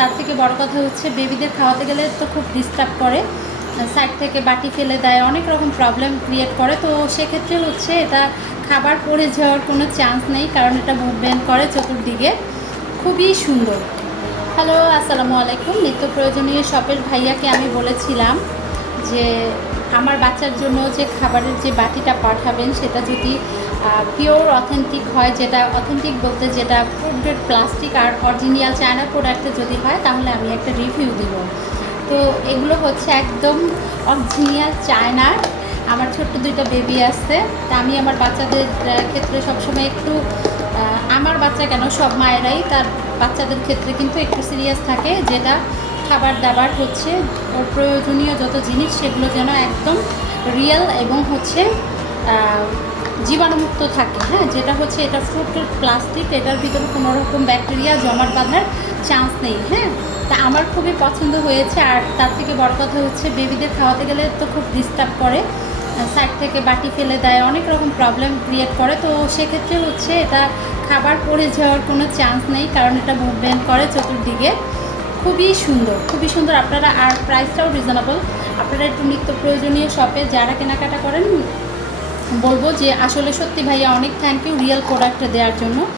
তার থেকে বড় কথা হচ্ছে বেবিদের খাওয়াতে গেলে তো খুব ডিস্টার্ব করে, সাইড থেকে বাটি ফেলে দেয়, অনেক রকম প্রবলেম ক্রিয়েট করে। তো সেক্ষেত্রে হচ্ছে এটা খাবার পড়ে যাওয়ার কোনো চান্স নেই, কারণ এটা মুভমেন্ট করে চতুর্দিকে, খুবই সুন্দর। হ্যালো, আসসালামু আলাইকুম। নিত্য প্রয়োজনীয় শপের ভাইয়াকে আমি বলেছিলাম যে আমার বাচ্চার জন্য যে খাবারের যে বাটিটা পাঠাবেন সেটা যদি পিওর অথেন্টিক হয়, যেটা অথেন্টিক বলতে যেটা ফুড গ্রেড প্লাস্টিক আর অরিজিনাল চায়না প্রোডাক্টে যদি হয় তাহলে আমি একটা রিভিউ দিব। তো এগুলো হচ্ছে একদম অরিজিনাল চায়নার। আমার ছোট্ট দুইটা বেবি আছে, তা আমি আমার বাচ্চাদের ক্ষেত্রে সবসময় একটু, আমার বাচ্চা কেন সব মায়েরাই তার বাচ্চাদের ক্ষেত্রে কিন্তু একটু সিরিয়াস থাকে, যেটা খাবার দাবার হচ্ছে ওর প্রয়োজনীয় যত জিনিস সেগুলো যেন একদম রিয়েল এবং হচ্ছে জীবাণুমুক্ত থাকে। হ্যাঁ, যেটা হচ্ছে এটা ফুড প্লাস্টিক, এটার ভিতরে কোনো রকম ব্যাকটেরিয়া জমাট বাঁধার চান্স নেই। হ্যাঁ, তা আমার খুবই পছন্দ হয়েছে। আর তার থেকে বড় কথা হচ্ছে বেবিদের খাওয়াতে গেলে তো খুব ডিস্টার্ব করে, সাইড থেকে বাটি ফেলে দেয়, অনেক রকম প্রবলেম ক্রিয়েট করে। তো সেক্ষেত্রে হচ্ছে এটা খাবার পড়ে যাওয়ার কোনো চান্স নেই, কারণ এটা মুভমেন্ট করে চতুর্দিকে, খুবই সুন্দর, খুবই সুন্দর। আপনারা আর প্রাইসটাও রিজনেবল। আপনারা একটু নিত্য প্রয়োজনীয় শপে যারা কেনাকাটা করেন বলবো যে আসলে সত্যি ভাইয়া অনেক থ্যাংক ইউ রিয়েল প্রোডাক্ট দেওয়ার জন্য।